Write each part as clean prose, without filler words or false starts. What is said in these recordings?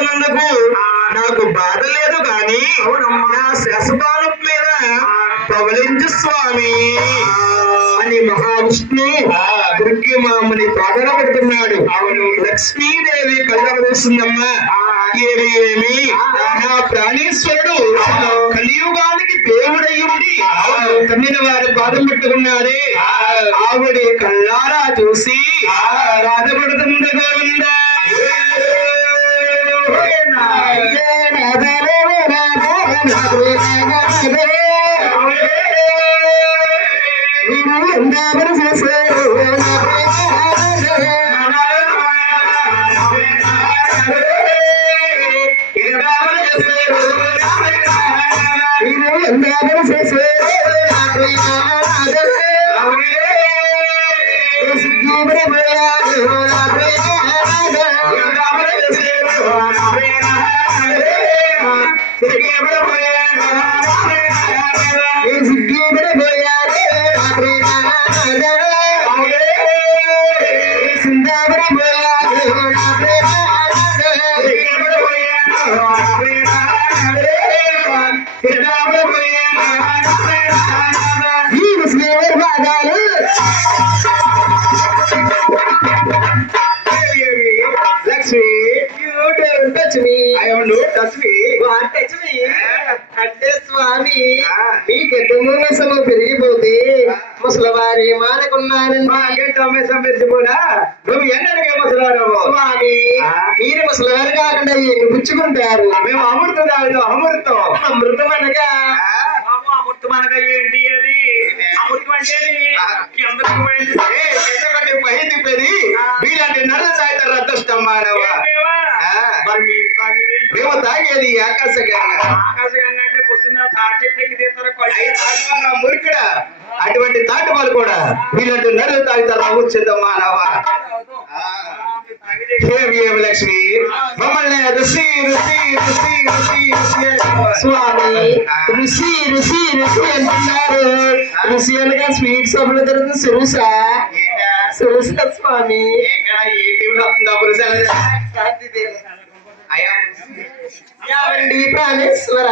చేస్తున్నందుకు నాకు బాధ లేదు గాని నా శశపాలం మీద పవలించు స్వామి అని మహావిష్ణు దుర్గి మామని ప్రార్థన పెడుతున్నాడు. లక్ష్మీదేవి కళ్ళవస్తుందమ్మా. ఏమి నా ప్రాణేశ్వరుడు కలియుగానికి దేవుడై ఉండి తమ్మిన వారి పాదం పెట్టుకున్నాడే ఆవిడ కళ్ళారా చూసి బాధపడుతుంది గోవింద. అంటే స్వామి మీ గడ్డమూసము పెరిగిపోతే ముసలివారి మానకున్నానండి. పెరిగిపోనా నువ్వు ఎన్నడిగే ముసలారావు స్వామి మీరు ముసలివారు కాకుండా ఏమి పుచ్చుకుంటారు? మేము అమృతం తాగుతాం. అమృతం అనగా అమృతం అనగా ఏంటి? అది అమృతం అంటే పైది వీళ్ళంటే నల్ల తాగుతారు. అదృష్టం మానవ మేము తాగేది ఆకాశగంగా. అంటే పొద్దున్న మురికిడ అటువంటి తాటి వాళ్ళు కూడా వీళ్ళంటూ నడులు తాగుతారు. అమృతం మానవ లక్ష్మి మమ్మల్ని ఋషి ఋషి ఋషి ఋషి స్వామి ఋషి ఋషి ఋషి అంటున్నారు. ఋషి అనగా స్వీట్ సభలు దొరుకుతుంది. సురుస స్వామి యావండి ప్రాణేశ్వర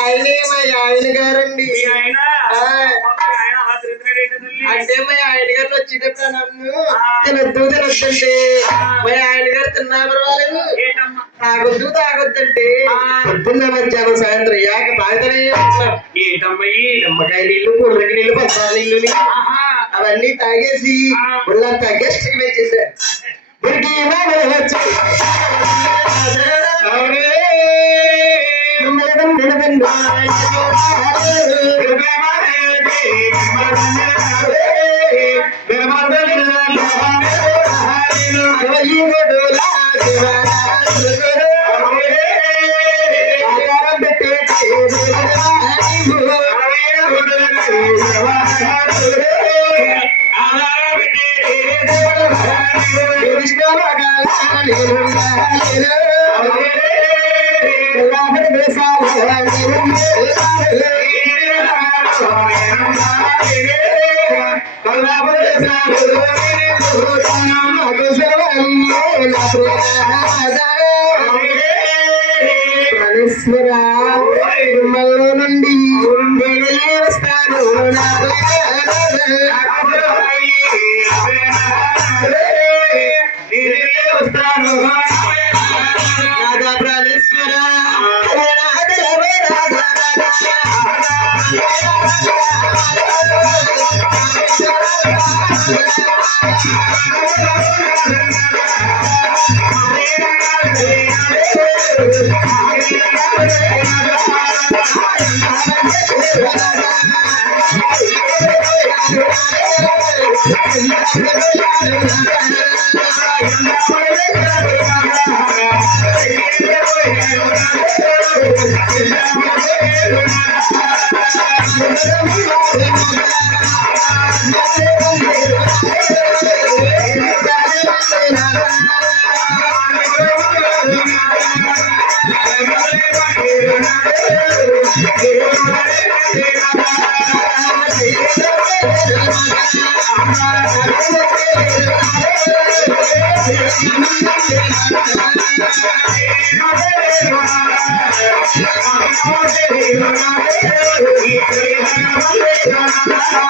ఆయన గారండి. అంటే మా ఆయన గారిని వచ్చేటప్పుడు నన్ను తినొద్దంటే మా ఆయన గారు తిన్నా పర్వాలేదు తాగొద్దంటే పొద్దున్న మధ్యాహ్నం సాయంత్రం యాక తాగుతానే నిమ్మకాయ నీళ్ళు పుల్లకి నీళ్ళు పచ్చడి నీళ్ళు అవన్నీ తాగేసి ఉల్లంతా గెస్ట్ కి వేసేసారు. మిమ్మల్ని నుండి వస్తాను రాధా ప్రాణేశ్వర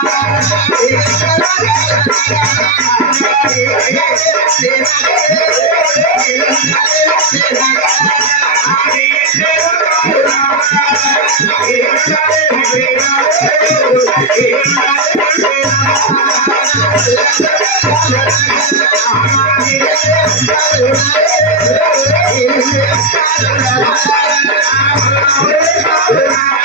Thank you.